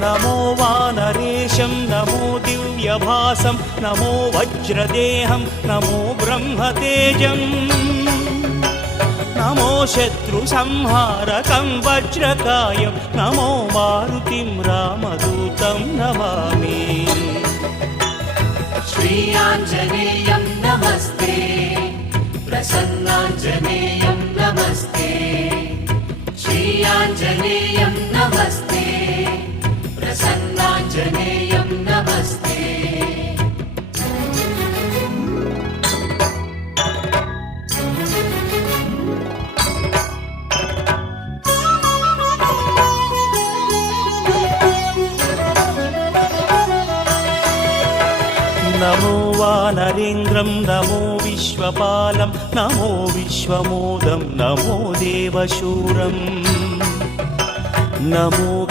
नमो वानरेशं नमो दिव्यभासं नमो वज्रदेहं नमो ब्रह्मतेजम् नमो शत्रुसंहारकं वज्रकायं नमो मारुतिं रामदूतं नमामि। श्रीयाञ्जनेयं नमस्ते प्रसन्नाञ्जनेयं नमस्ते श्रीयाञ्जनेयं नमस्ते प्रसन्नाञ्जनेयं नमस्ते। नमो वानरेन्द्रं नमो विश्वपालं नमो विश्वमोदं नमो देवशूरं नमो